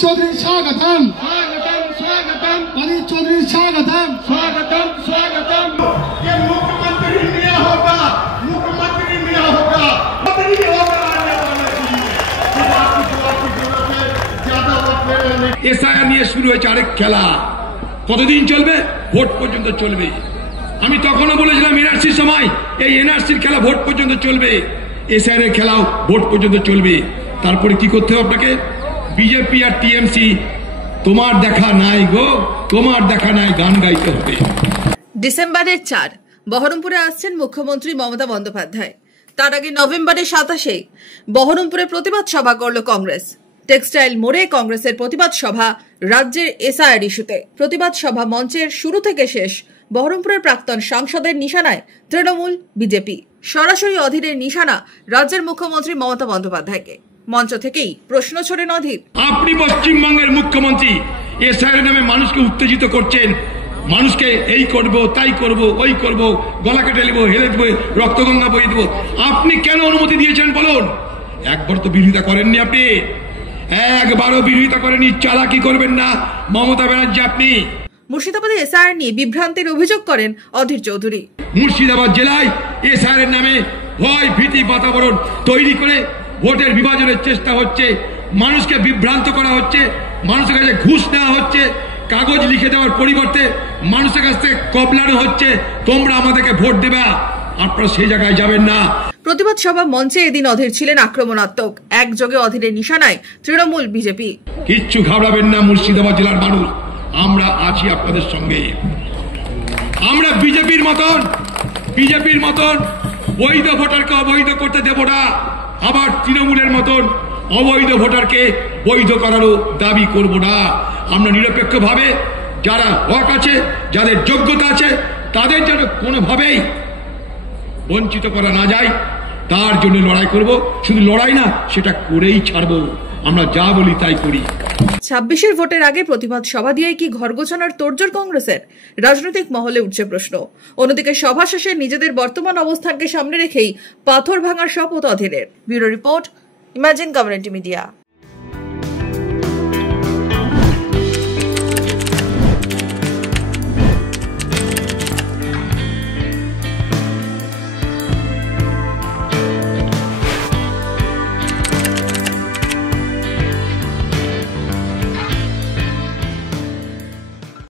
चौधरी स्वागतम चौधरी स्वागतम स्वागतम। ये मुख्यमंत्री नहीं होगा आने वाले এসআইআর নিয়ে শুরু হয়েছে আরেক খেলা। কতদিন চলবে? ভোট পর্যন্ত চলবে। আমি তখনও বলেছিলাম এনআরসির সময় এই এনআরসির খেলা ভোট পর্যন্ত চলবে, এসআইআর এর খেলাও ভোট পর্যন্ত চলবে। তারপরে কি করতে হবে আপনাকে? বিজেপি আর টিএমসি তোমার দেখা নাই গো, তোমার দেখা নাই গান গাইতে হবে। ডিসেম্বরের 4 বহরমপুরে আসছেন মুখ্যমন্ত্রী মমতা বন্দ্যোপাধ্যায়। তার আগে নভেম্বরের 27 বহরমপুরে প্রতিবাদ সভা করল কংগ্রেস। টেক্সটাইল মোড়ে কংগ্রেসের প্রতিবাদ সভা রাজ্যের এসআইআর ইস্যুতে। প্রতিবাদ সভা মঞ্চের শুরু থেকে শেষ বহরমপুরের প্রাক্তন সাংসদের নিশানায় তৃণমূল বিজেপি। সরাসরি অধীরের নিশানা রাজ্যের মুখ্যমন্ত্রী মমতা বন্দ্যোপাধ্যায়কে। মঞ্চ থেকেই প্রশ্ন ছড়েন অধীর। আপনি পশ্চিমবঙ্গের মুখ্যমন্ত্রী, এসআইআর নামে মানুষকে উত্তেজিত করছেন, মানুষকে এই করব তাই করব ওই করব, গলা কেটে নেব, হেলে দেবো, রক্তগঙ্গা বইয়ে দেবো। আপনি কেন অনুমতি দিয়েছেন বলুন? একবার তো বিরোধিতা করেননি, আপনি একবারও বিরোধিতা করেননি। চালাকি করবেন না মমতা ব্যানার্জি। আপনি মুর্শিদাবাদে এসআইআর নিয়ে বিভ্রান্তির অভিযোগ করেন অধীর চৌধুরী। মুর্শিদাবাদ জেলায় এসআইআর এর নামে ভয় ভীতি বাতাবরণ তৈরি করে ভোটের বিভাজনের চেষ্টা হচ্ছে, মানুষকে বিভ্রান্ত করা হচ্ছে, মানুষের কাছে ঘুষ নেওয়া হচ্ছে, কাগজ লিখে দেওয়ার পরিবর্তে মানুষের কাছ থেকে কবলানো হচ্ছে, তোমরা আমাদেরকে ভোট দেবা। আপনারা সেই জায়গায় যাবেন না। প্রতিবাদ সভা মঞ্চে এদিন অধীর ছিলেন আক্রমণাত্মক। একযোগে অধীরের নিশানায় তৃণমূল বিজেপি। কিচ্ছু ঘাবড়াবেন না মুর্শিদাবাদ জেলার মানুষ, আমরা আছি আপনাদের সঙ্গে। আমরা বিজেপির মতন বৈধ ভোটারকে অবৈধ করতে দেব না, আবার তৃণমূলের মতন অবৈধ ভোটারকে বৈধ করারও দাবি করব না। আমরা নিরপেক্ষভাবে যারা হক আছে, যাদের যোগ্যতা আছে, তাদের যেন কোনোভাবেই বঞ্চিত করা না যায় তার জন্য লড়াই করব। শুধু লড়াই না, সেটা করেই ছাড়বো। আমরা যা বলি তাই করি। 26 ভোটের আগে প্রতিবাদ সভা দিয়ে কি ঘর গোছানোর তোড়জোড় কংগ্রেসের? রাজনৈতিক মহলে উঠছে প্রশ্ন। অন্যদিকে সভা শেষে নিজেদের বর্তমান অবস্থানকে সামনে রেখেই পাথর ভাঙার শপথ অধীরের। Bureau report, Imagine Community media.